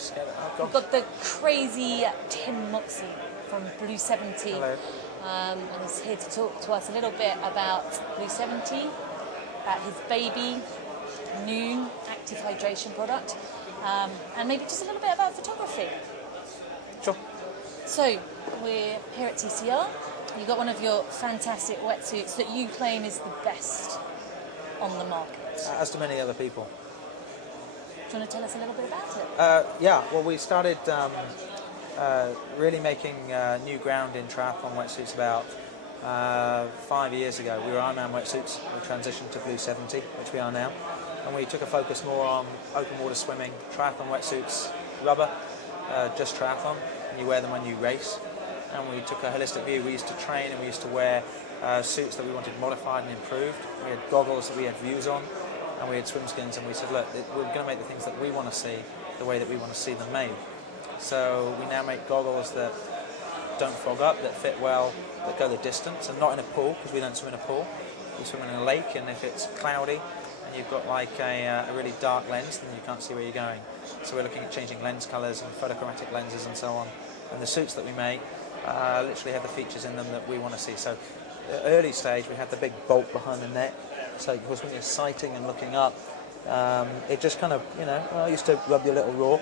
Let's get it. Oh, We've got the crazy Tim Moxley from Blue 70. Hello. And he's here to talk to us a little bit about Blue 70, about his baby, Nuun active hydration product, and maybe just a little bit about photography. Sure. So, we're here at TCR. You've got one of your fantastic wetsuits that you claim is the best on the market. As to many other people. Do you want to tell us a little bit about it? Yeah, well, we started really making new ground in triathlon wetsuits about 5 years ago. We were Ironman wetsuits. We transitioned to Blue 70, which we are now. And we took a focus more on open water swimming, triathlon wetsuits, rubber, just triathlon, and you wear them when you race. And we took a holistic view. We used to train and we used to wear suits that we wanted modified and improved. We had goggles that we had views on, and we had swim skins, and we said, look, we're going to make the things that we want to see the way that we want to see them made. So we now make goggles that don't fog up, that fit well, that go the distance, and not in a pool, because we don't swim in a pool. We swim in a lake, and if it's cloudy and you've got like a really dark lens, then you can't see where you're going. So we're looking at changing lens colours and photochromatic lenses and so on. And the suits that we make literally have the features in them that we want to see. So early stage, we had the big bolt behind the neck. So of course when you're sighting and looking up, it just kind of, I used to rub your little raw.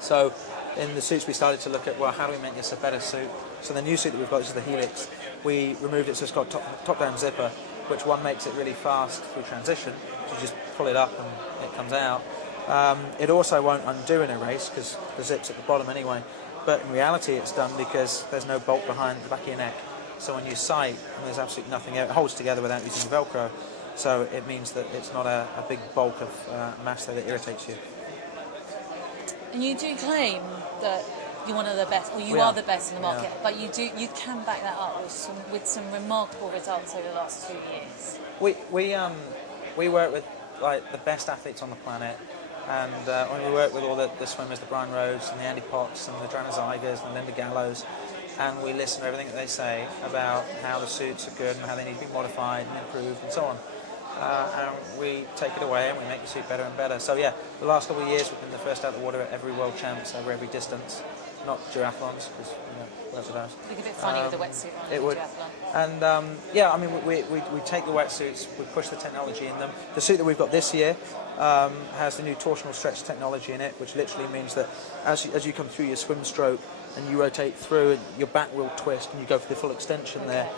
So in the suits we started to look at, well, how do we make this a better suit? So the new suit that we've got is the Helix. We removed it, so it's got top-down zipper, which one makes it really fast through transition. So you just pull it up and it comes out. It also won't undo in a race because the zip's at the bottom anyway. But in reality it's done because there's no bolt behind the back of your neck. So when you sight, there's absolutely nothing, it holds together without using Velcro. So it means that it's not a big bulk of mass there that irritates you. And you do claim that you're one of the best, or you are the best in the market, but you can back that up with some remarkable results over the last 2 years. We work with like the best athletes on the planet. And when we work with all the swimmers, the Brian Rhodes and the Andy Potts and the Joanna Zygers and the Linda Gallows, and we listen to everything that they say about how the suits are good and how they need to be modified and improved and so on. And we take it away and we make the suit better and better. So yeah, the last couple of years we've been the first out of the water at every World Champs over every distance, not duathlons, because lots of those. It'd be a bit funny with the wetsuit on. It would. Duathlon. And yeah, I mean we take the wetsuits, we push the technology in them. The suit that we've got this year has the new torsional stretch technology in it, which literally means that as you come through your swim stroke and you rotate through, and your back will twist and you go for the full extension there.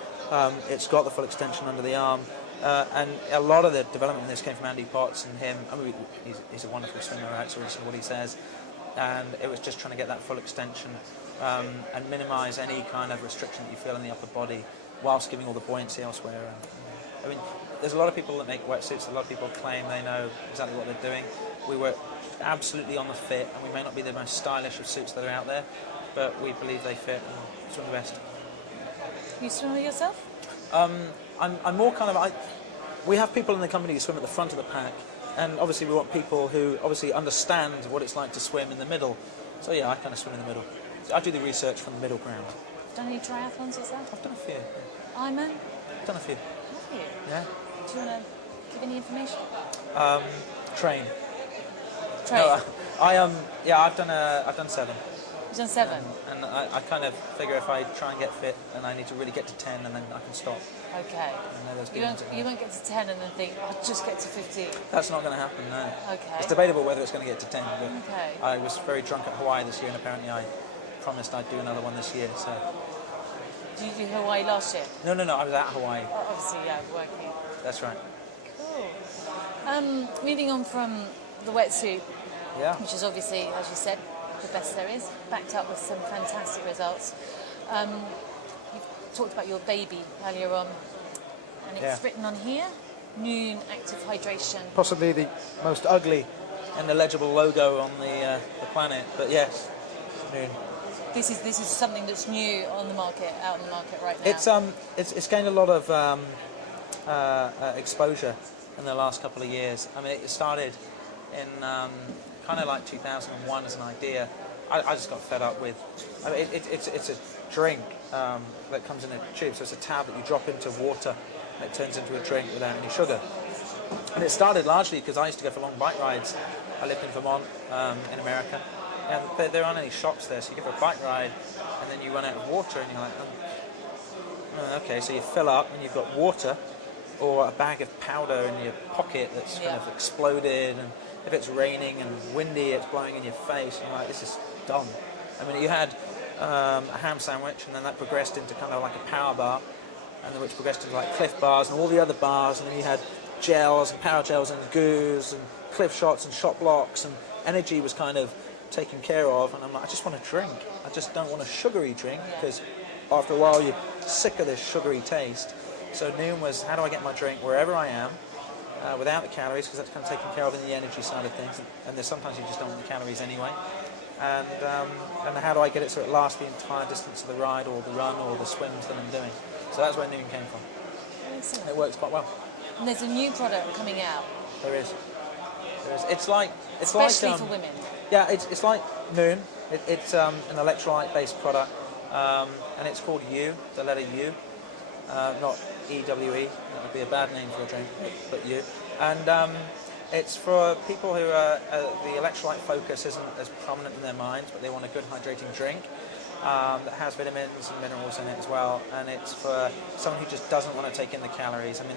It's got the full extension under the arm. And a lot of the development in this came from Andy Potts and him. I mean, he's a wonderful swimmer, right? So listen to what he says. And it was just trying to get that full extension and minimise any kind of restriction that you feel in the upper body, whilst giving all the buoyancy elsewhere. And, I mean, there's a lot of people that make wetsuits. A lot of people claim they know exactly what they're doing. We work absolutely on the fit, and we may not be the most stylish of suits that are out there, but we believe they fit and swim the best. You swim with yourself? I'm more kind of, we have people in the company who swim at the front of the pack, and obviously we want people who obviously understand what it's like to swim in the middle. So yeah, I kind of swim in the middle. I do the research from the middle ground. Done any triathlons yourself? I've done a few. Ironman? I've done a few. Have you? Yeah. Do you want to give any information? Train. Train? No, yeah, I've done 7. You've done 7? And I kind of figure if I try and get fit, then I need to really get to 10 and then I can stop. Okay. You won't get to 10 and then think, I'll just get to 15. That's not going to happen, no. Okay. It's debatable whether it's going to get to 10, but okay. I was very drunk at Hawaii this year and apparently I promised I'd do another one this year, so... Did you do Hawaii last year? No, I was at Hawaii. Oh, obviously, yeah, working. That's right. Cool. Moving on from the wetsuit, which is obviously, as you said, the best there is, backed up with some fantastic results. You talked about your baby earlier on, and it's written on here, Nuun Active Hydration. Possibly the most ugly and illegible logo on the planet, but yes, Nuun. This is something that's new on the market, out in the market right now. It's gained a lot of exposure in the last couple of years. I mean, it started in kind of like 2001 as an idea. I just got fed up with. I mean, it's a drink that comes in a tube, so it's a tab that you drop into water and it turns into a drink without any sugar. And it started largely because I used to go for long bike rides. I lived in Vermont, in America, and there aren't any shops there, so you go for a bike ride, and then you run out of water, and you're like, okay, so you fill up, and you've got water, or a bag of powder in your pocket that's kind of exploded, and if it's raining and windy, it's blowing in your face, and you're like, this is dumb. I mean, you had a ham sandwich, and then that progressed into kind of like a power bar, and then which progressed into like Cliff bars and all the other bars, and then you had gels and power gels and goos and Cliff shots and shot blocks, and energy was kind of taken care of, and I'm like, I just want a drink. I just don't want a sugary drink, because after a while you're sick of this sugary taste. So Nuun was, how do I get my drink wherever I am, without the calories, because that's kind of taken care of in the energy side of things, and there's sometimes you just don't want the calories anyway. And how do I get it so it lasts the entire distance of the ride or the run or the swims that I'm doing. So that's where Nuun came from. Excellent. It works quite well. And there's a new product coming out. There is. It's like especially for women. Yeah, it's like Nuun. It's an electrolyte-based product, and it's called U, the letter U, not EWE. That would be a bad name for a drink, but U. And it's for people who the electrolyte focus isn't as prominent in their minds, but they want a good hydrating drink that has vitamins and minerals in it as well. And it's for someone who just doesn't want to take in the calories. I mean,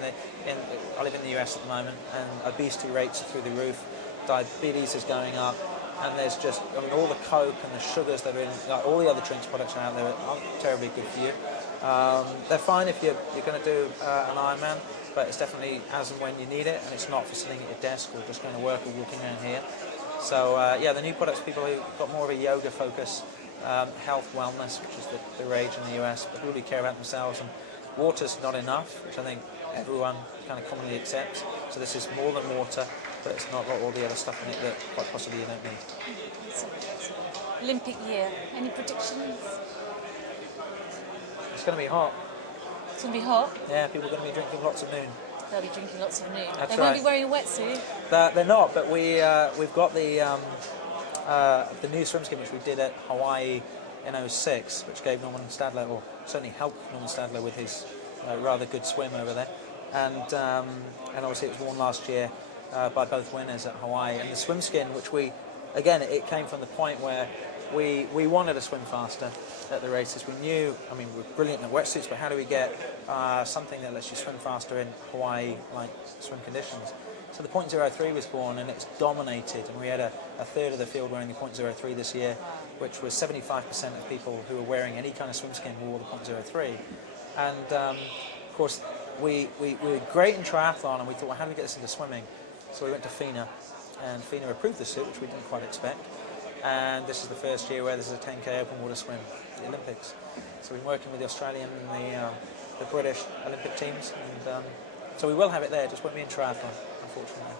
I live in the US at the moment, and obesity rates are through the roof. Diabetes is going up, and there's just, I mean, all the Coke and the sugars that are in, like, all the other drinks products out there aren't terribly good for you. They're fine if you're going to do an Ironman, but it's definitely as and when you need it, and it's not for sitting at your desk or just going to work or walking around here. So yeah, the new products, people who've got more of a yoga focus, health, wellness, which is the rage in the US, but really care about themselves, and water's not enough, which I think everyone kind of commonly accepts. So this is more than water, but it's not got all the other stuff in it that quite possibly you don't need. Olympic year, any predictions? It's going to be hot. It's going to be hot? Yeah, people are going to be drinking lots of Nuun. They'll be drinking lots of Nuun. That's they won't be wearing a wetsuit? They're not, but we've got the new swim skin which we did at Hawaii in 2006, which gave Norman Stadler, or certainly helped Norman Stadler with his rather good swim over there. And obviously it was worn last year by both winners at Hawaii. And the swim skin, which again, it came from the point where we wanted to swim faster at the races. We knew, I mean, we're brilliant at wetsuits, but how do we get something that lets you swim faster in Hawaii-like swim conditions? So the .03 was born, and it's dominated, and we had a third of the field wearing the .03 this year, which was 75% of people who were wearing any kind of swim skin wore the .03. And of course, we were great in triathlon, and we thought, well, how do we get this into swimming? So we went to FINA, and FINA approved the suit, which we didn't quite expect. And this is the first year where there's a 10K open water swim at the Olympics. So we've been working with the Australian and the British Olympic teams, and so we will have it there, just won't be in triathlon, unfortunately.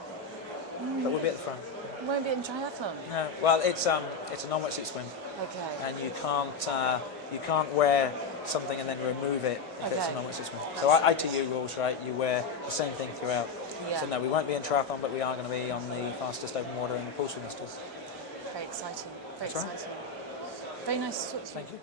But we'll be at the front. It won't be in triathlon? No, well, it's a non-wetsuit swim. Okay. And you can't wear something and then remove it if it's a non-wetsuit swim. So ITU rules, right? You wear the same thing throughout. Yeah. So no, we won't be in triathlon, but we are going to be on the fastest open water and the pool swim. Very exciting. Very That's exciting. Right. Very nice to talk to you. Thank you.